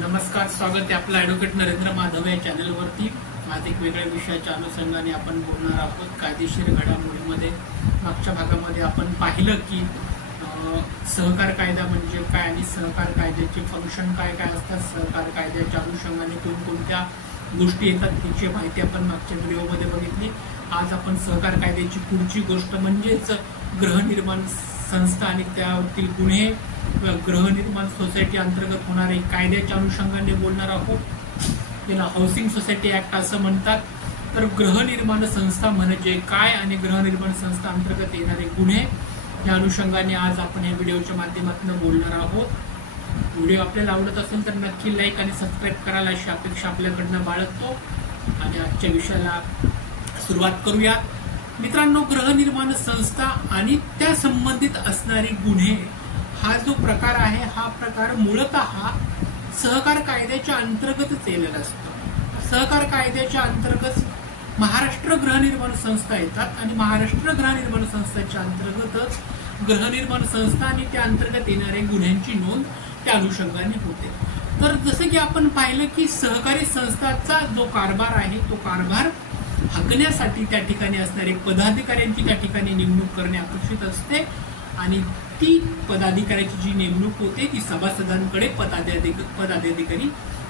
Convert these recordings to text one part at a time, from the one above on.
नमस्कार, स्वागत आहे आपलं ॲडव्होकेट नरेंद्र माधव या चॅनलवरती। आज एक वेगळ्या विषयाच्या अनुषंगाने आपण बोलणार आहोत। कायदेशीर घडामोडीमध्ये मागच्या भागामध्ये आपण पाहिलं की सहकार कायदा म्हणजे काय आणि सहकार कायद्याचे फंक्शन काय काय असतात, सहकार कायद्याच्या अनुषंगाने कोणकोणत्या गोष्टी येतात याची माहिती आपण मागच्या व्हिडिओमध्ये बघितली। आज आपण सहकार कायद्याची पुढची गोष्ट म्हणजेच गृहनिर्माण संस्था आणि त्यावरील गुन्हे, गृहनिर्माण सोसायटी अंतर्गत होणारे कायद्याच्या अनुषंगाने बोलणार आहोत। याला हाऊसिंग सोसायटी ऍक्ट असं म्हणतात। तर गृहनिर्माण संस्था म्हणजे काय आणि गृहनिर्माण संस्था अंतर्गत येणारे गुन्हे या अनुषंगाने आज आपण या व्हिडिओच्या माध्यमातून बोलणार आहोत। व्हिडिओ आपल्याला आवडत असेल तर नक्की लाईक आणि सबस्क्राईब करायला अशी अपेक्षा आपल्याकडनं बाळगतो आणि आजच्या विषयाला सुरुवात करूया। मित्रांनो, गृहनिर्माण संस्था आणि त्या संबंधित असणारे गुन्हे हा जो प्रकार आहे, हा प्रकार मूळतः सहकार कायद्याच्या अंतर्गतच येलेला असतो। सहकार कायद्याच्या अंतर्गत महाराष्ट्र गृहनिर्माण संस्था येतात आणि महाराष्ट्र गृहनिर्माण संस्थेच्या अंतर्गतच गृहनिर्माण संस्था आणि त्या अंतर्गत येणाऱ्या गुन्ह्यांची नोंद त्या अनुषंगाने होते। तर जसं की आपण पाहिलं की सहकारी संस्थांचा जो कारभार आहे, तो कारभार हाकण्यासाठी त्या ठिकाणी असणारे पदाधिकाऱ्यांची त्या ठिकाणी नेमणूक करणे अपेक्षित असते आणि ती पदाधिकाऱ्याची जी नेमणूक होते ती सभासदांकडे पदाधिकारी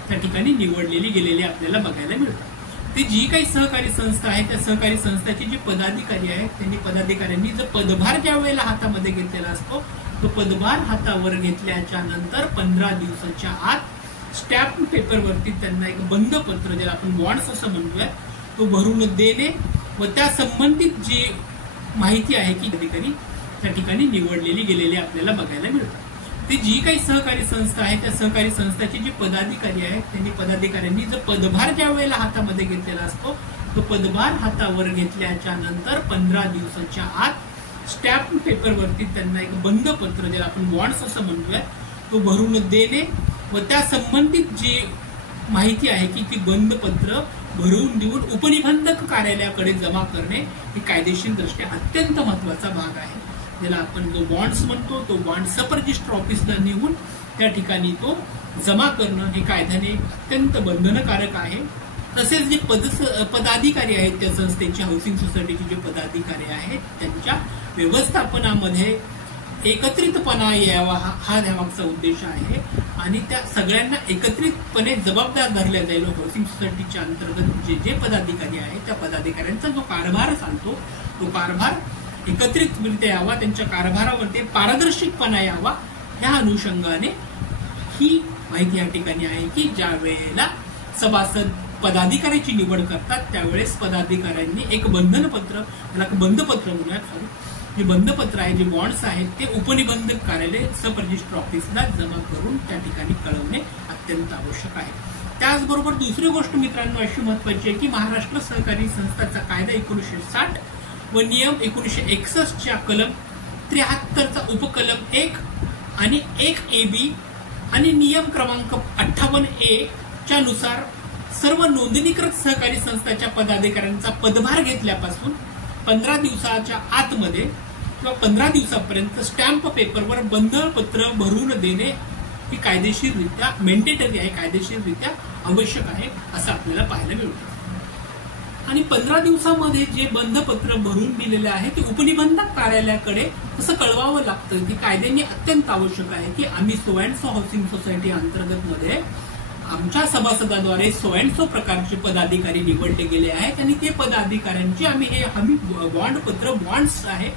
त्या ठिकाणी निवडलेली गेलेली आपल्याला बघायला मिळतात। ती जी काही सहकारी संस्था आहे, त्या सहकारी संस्थेचे जे पदाधिकारी आहेत, त्यांनी पदाधिकाऱ्यांनी जो पदभार ज्या वेळेला हातामध्ये घेतलेला असतो, तो पदभार हातावर घेतल्याच्या नंतर 15 दिवसाच्या आत स्टॅम्प पेपरवरती त्यांना एक बंद पत्र, ज्याला आपण बॉन्ड्स असं म्हणतोय, तो भरून देणे व त्या संबंधित जी माहिती आहे की अधिकारी त्या ठिकाणी निवडलेली गेलेली आपल्याला बघायला मिळतात। ती जी काही सहकारी संस्था आहे, त्या सहकारी संस्थेचे जे पदाधिकारी आहेत, त्यांनी पदाधिकाऱ्यांनी जो पदभार ज्या वेळेला हातामध्ये घेतलेला असतो, तो पदभार हातावर घेतल्याच्या नंतर 15 दिवसाच्या आत स्टॅम्प पेपरवरती त्यांना एक बंद पत्र, ज्याला आपण बॉन्ड्स असं म्हणतोय, तो भरून देणे व त्या संबंधित जी माहिती आहे की ती बंद पत्र भरून देऊन उपनिबंधक कार्यालयाकडे जमा करणे हे कायदेशीर दृष्ट्या अत्यंत महत्वाचा भाग आहे। ज्याला आपण जो बॉन्ड्स म्हणतो, तो बॉन्ड सब रजिस्टर ऑफिसला नेऊन त्या ठिकाणी तो जमा करणं हे कायद्याने अत्यंत बंधनकारक आहे। तसेच जे पदाधिकारी आहेत त्या संस्थेचे, हाऊसिंग सोसायटीचे जे पदाधिकारी आहेत, त्यांच्या व्यवस्थापनामध्ये एकत्रितपणा यावा हा त्यामागचा उद्देश आहे आणि त्या सगळ्यांना एकत्रितपणे जबाबदार धरल्या जाईल। हाऊसिंग सोसायटीच्या अंतर्गत जे पदाधिकारी आहेत, त्या पदाधिकाऱ्यांचा जो कारभार चालतो, तो कारभार एकत्रितरित्या यावा, त्यांच्या कारभारावरती पारदर्शकपणा यावा, या अनुषंगाने ही माहिती या ठिकाणी आहे की ज्या वेळेला सभासद पदाधिकाऱ्याची निवड करतात, त्यावेळेस पदाधिकाऱ्यांनी एक बंधनपत्र, त्याला बंधपत्र म्हणूयात, जे बंधपत्र आहे, जे बॉन्ड्स आहेत, ते उपनिबंधक कार्यालय सब रजिस्टर ऑफिसला जमा करून त्या ठिकाणी कळवणे अत्यंत आवश्यक आहे। त्याचबरोबर दुसरी गोष्ट मित्रांनो अशी महत्वाची आहे की महाराष्ट्र सहकारी संस्थांचा कायदा 1960 व नियम 1961च्या कलम 73चा उपकलम 1 आणि 1AB आणि नियम क्रमांक 58A च्या नुसार सर्व नोंदणीकृत सहकारी संस्थांच्या पदाधिकाऱ्यांचा पदभार घेतल्यापासून 15 दिवसाच्या आतमध्ये किंवा 15 दिवसापर्यंत स्टॅम्प पेपरवर बंधपत्र भरून देणे ही कायदेशीररित्या मेंडेटरी आहे, कायदेशीररित्या आवश्यक आहे असं आपल्याला पाहायला मिळतं। आणि 15 दिवसामध्ये जे बंधपत्र भरून दिलेले आहे ते उपनिबंधक कार्यालयाकडे कसं कळवावं लागतं की कायद्याने अत्यंत आवश्यक आहे की आम्ही so and so housing society अंतर्गत मध्ये आमच्या सभासदाद्वारे सो अँड सो प्रकारचे पदाधिकारी निवडले गेले आहेत आणि ते पदाधिकाऱ्यांची आम्ही बॉन्डपत्र, बॉन्ड्स आहे,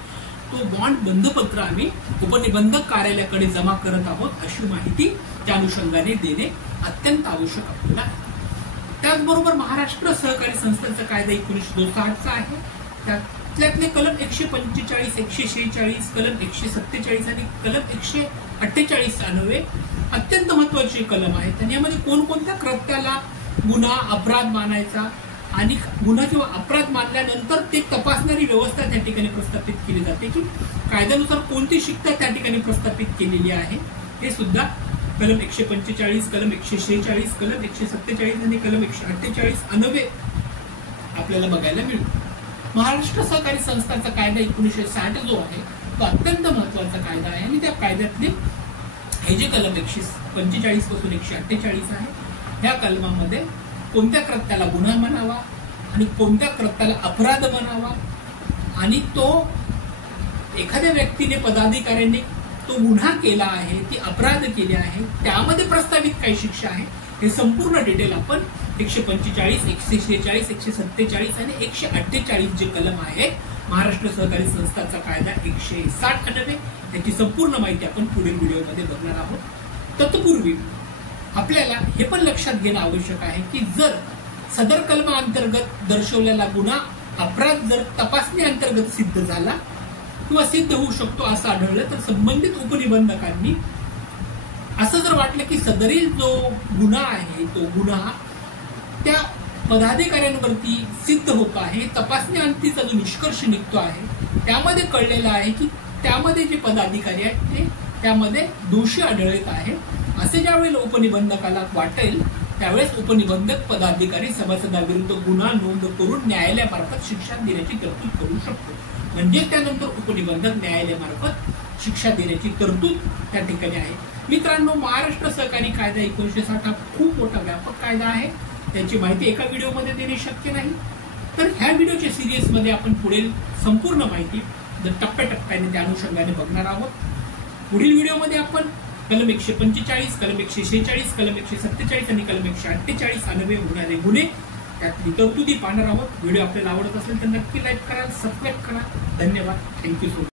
तो बॉन्ड बंधपत्र आम्ही उपनिबंधक कार्यालयाकडे जमा करत आहोत, अशी माहिती त्या अनुषंगाने देणे अत्यंत आवश्यक आपल्याला आहे। त्याचबरोबर महाराष्ट्र सहकारी संस्थांचा कायदा 1962चा आहे, त्यातले कलम 145, 146, कलम 147 आणि कलम 148 अन्वये अत्यंत महत्वाचे कलम आहेत आणि यामध्ये कोणकोणत्या कृत्याला गुन्हा, अपराध मानायचा आणि गुन्हा किंवा अपराध मानल्यानंतर ते तपासणारी व्यवस्था त्या ठिकाणी प्रस्थापित केली जाते की कायद्यानुसार कोणती शिक्षा त्या ठिकाणी प्रस्थापित केलेली आहे, हे सुद्धा कलम 145, कलम 146, कलम 147 आणि कलम 148 अन्वये आपल्याला बघायला मिळतो। महाराष्ट्र सहकारी संस्थांचा कायदा 1960 जो आहे, तो अत्यंत महत्वाचा कायदा आहे आणि त्या कायद्यातले हे जे कलम 145 पासून 148 आहे. ह्या कलमामध्ये कोणत्या कृत्याला गुन्हा म्हणावा आणि कोणत्या कृत्याला अपराध म्हणावा आणि तो एखाद्या व्यक्तीने पदाधिकाऱ्यांनी तो गुन्हा केला आहे, ती अपराध केले आहे, त्यामध्ये प्रस्तावित काही शिक्षा आहे, हे संपूर्ण डिटेल आपण 145, 146, 147 आणि 148 जे कलम आहे महाराष्ट्र सहकारी संस्थाचा कायदा 160 त्याची संपूर्ण माहिती आपण पुढील व्हिडिओमध्ये बघणार आहोत. तत्पूर्वी आपल्याला हे पण लक्षात घेणं आवश्यक आहे की जर सदर कलमाअंतर्गत दर्शवलेला गुन्हा अपराध जर तपासणी अंतर्गत सिद्ध झाला किंवा सिद्ध होऊ शकतो असं आढळलं तर संबंधित उपनिबंधकांनी असं जर वाटलं की सदरील जो गुन्हा आहे तो गुन्हा त्या पदाधिकाऱ्यांवरती सिद्ध होत आहे, तपासणी अंतीचा जो निष्कर्ष निघतो आहे त्यामध्ये कळलेलं आहे की त्यामध्ये जे पदाधिकारी आहेत ते त्यामध्ये दोषी आढळत आहे, असे ज्यावेळेला उपनिबंधकाला वाटेल त्यावेळेस उपनिबंधक पदाधिकारी सभासदाविरुद्ध गुन्हा नोंद करून न्यायालयामार्फत शिक्षा देण्याची तरतूद करू शकतो. म्हणजे त्यानंतर उपनिबंधक न्यायालयामार्फत शिक्षा देण्याची तरतूद त्या ठिकाणी आहे. मित्रांनो, महाराष्ट्र सहकारी कायदा 1960 हा खूप मोठा व्यापक कायदा आहे. त्याची माहिती एका व्हिडिओमध्ये देणे शक्य नाही. तर ह्या व्हिडिओच्या सिरीजमध्ये आपण पुढील संपूर्ण माहिती टप्प्याटप्प्याने त्या अनुषंगाने बघणार आहोत. पुढील व्हिडिओमध्ये आपण कलम 145, कलम 146, कलम 147 आणि कलम 148 अन्वये होणारे गुन्हे त्यातली तरतुदी पाहणार आहोत. व्हिडिओ आपल्याला आवडत असेल तर नक्की लाईक करा, सबस्क्राईब करा. धन्यवाद. Thank you so much.